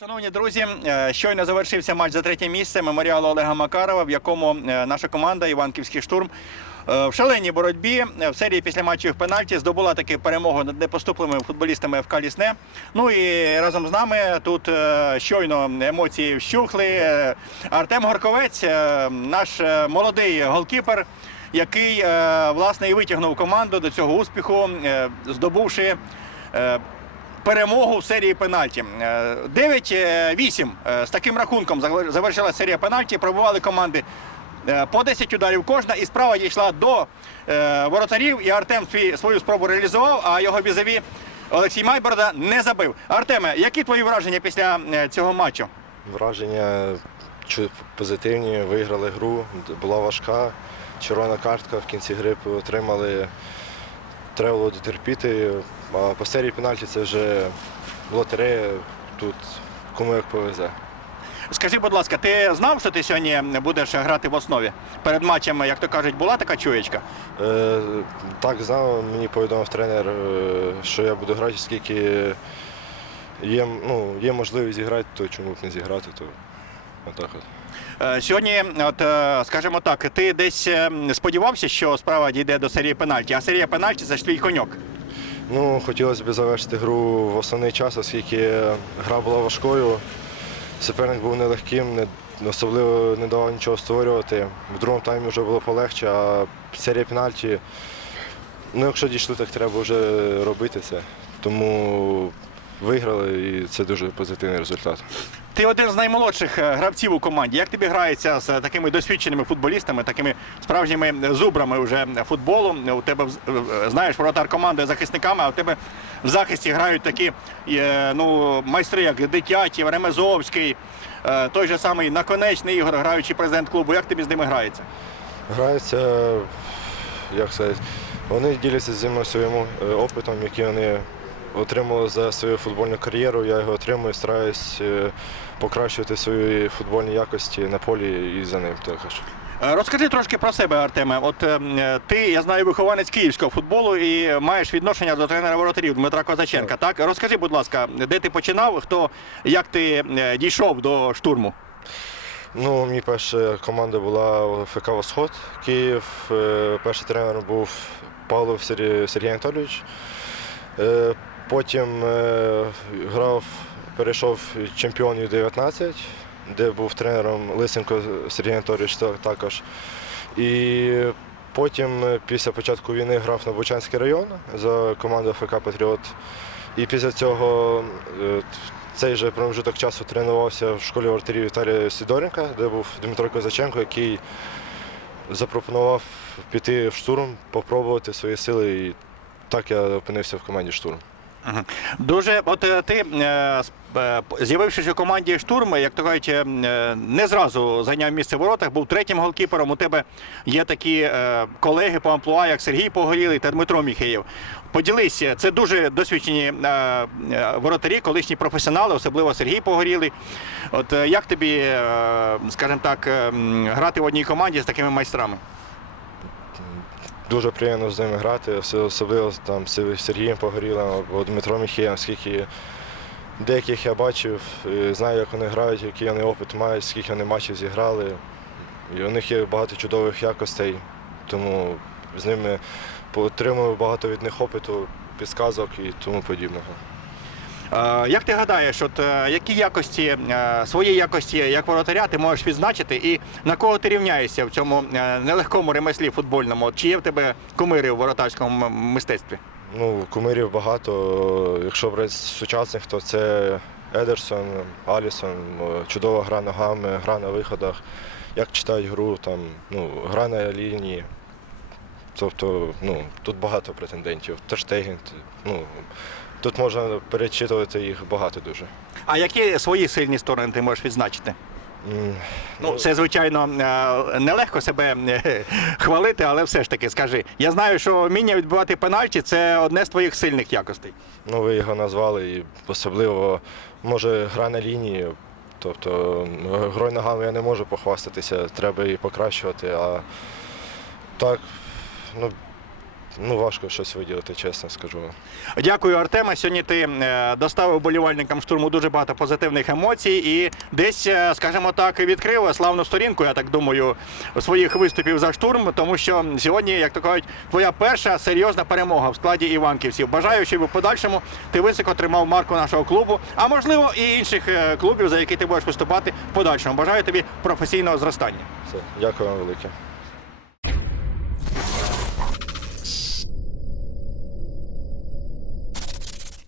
Шановні друзі, е, щойно завершився матч за третє місце меморіалу Олега Макарова, в якому е, наша команда Іванківський штурм е, в шаленій боротьбі в серії після матчів пенальті здобула таки перемогу над непоступлими футболістами ФК Лісне. Ну і разом з нами тут щойно емоції вщухли. Артем Горковець, наш молодий голкіпер, який власне і витягнув команду до цього успіху, здобувши. Е, перемогу в серії пенальті. Е, 9-8 е, з таким рахунком завершила серія пенальті. Пробували команди е, по 10 ударів кожна, і справа дійшла до е, воротарів. І Артем свою спробу реалізував, а його візові Олексій Майборода не забив. Артеме, які твої враження після е, цього матчу? Враження позитивні, виграли гру, була важка. Червона картка в кінці гри отримали. Треба було дотерпіти. А по серії пенальті це вже лотерея. Тут кому як повезе. Скажи, будь ласка, ти знав, що ти сьогодні будеш грати в основі? Перед матчем, як то кажуть, була така чуєчка? Е, так знав, мені повідомив тренер, е, що я буду грати, оскільки є, ну, є можливість зіграти, то чому б не зіграти, то отак от. Е, Сьогодні, от е, скажімо так, ти десь е, сподівався, що справа дійде до серії пенальті, а серія пенальті це ж твій коньок. Ну, хотілося б завершити гру в основний час, оскільки гра була важкою. Суперник був нелегким, не, особливо не давав нічого створювати. В другому таймі вже було полегше, а серія пенальті, ну якщо дійшли, так треба вже робити це. Тому виграли і це дуже позитивний результат. Ти один з наймолодших е, гравців у команді. Як тобі грається з такими досвідченими футболістами, такими справжніми зубрами вже футболу? У тебе е, знаєш, воротар команди захисниками, а у тебе в захисті грають такі е, ну, майстри, як Дитятів, Ремезовський, е, той же самий наконечний Ігор, граючий президент клубу. Як тобі з ними грається? Граються, як сказати, вони діляться зі мною своїм е, опитом, який вони отримали за свою футбольну кар'єру. Я його отримую, стараюсь е, покращувати свої футбольні якості на полі і за ним також. Е, Розкажи трошки про себе, Артеме. От е, ти, я знаю, вихованець київського футболу і маєш відношення до тренера воротарів Дмитра Козаченка. Так, розкажи, будь ласка, де ти починав? Хто як ти е, дійшов до штурму? Ну, мій перша команда була ФК Восход Київ. Перший тренер був Павлов Сергій, Сергій Анатолійович. Потім е, грав, перейшов чемпіон Ю-19, де був тренером Лисенко Сергій Анатолійович також. І потім, е, після початку війни, грав на Бучанський район за команду ФК Патріот. І після цього е, цей же промежуток часу тренувався в школі вратарів Віталія Сідоренка, де був Дмитро Козаченко, який запропонував піти в штурм, попробувати свої сили. І так я опинився в команді штурм. Дуже, от е, ти е, е, з'явившись у команді штурм, як то кажуть, е, не зразу зайняв місце в воротах, був третім голкіпером. У тебе є такі колеги по амплуа, як Сергій Погорілий та Дмитро Міхеєв. Поділися, це дуже досвідчені воротарі, колишні професіонали, особливо Сергій Погорілий. От як тобі, скажімо так, е, грати в одній команді з такими майстрами? Дуже приємно з ними грати, особливо там з Сергієм Погорілим або Дмитром Міхієм, скільки деяких я бачив, знаю, як вони грають, який вони опит мають, скільки вони матчів зіграли. І у них є багато чудових якостей, тому з ними отримую багато від них опиту, підсказок і тому подібного. Е, Як ти гадаєш, от е, які якості, е, свої якості як воротаря ти можеш відзначити, і на кого ти рівняєшся в цьому нелегкому ремеслі футбольному? Чи є в тебе кумири в воротарському мистецтві? Ну, кумирів багато. Якщо брати сучасних, то це Едерсон, Алісон, чудова гра ногами, гра на виходах, як читають гру, там, ну, гра на лінії. Тобто, ну, тут багато претендентів. Терштеген, ну, тут можна перечитувати їх багато дуже. А які свої сильні сторони ти можеш відзначити? М, Ну, це звичайно е, нелегко себе е, хвалити, але все ж таки скажи. Я знаю, що вміння відбивати пенальті це одне з твоїх сильних якостей. Ну, ви його назвали, і особливо може гра на лінії. Тобто грою ногами я не можу похвастатися, треба її покращувати. А так, ну, ну, важко щось виділити, чесно скажу. Дякую, Артеме. Сьогодні ти е, доставив болівальникам штурму дуже багато позитивних емоцій і десь, е, скажімо так, відкрив славну сторінку, я так думаю, своїх виступів за штурм, тому що сьогодні, як то кажуть, твоя перша серйозна перемога в складі іванківців. Бажаю, щоб у подальшому ти високо тримав марку нашого клубу, а можливо і інших е, клубів, за які ти будеш виступати в подальшому. Бажаю тобі професійного зростання. Все, дякую вам велике.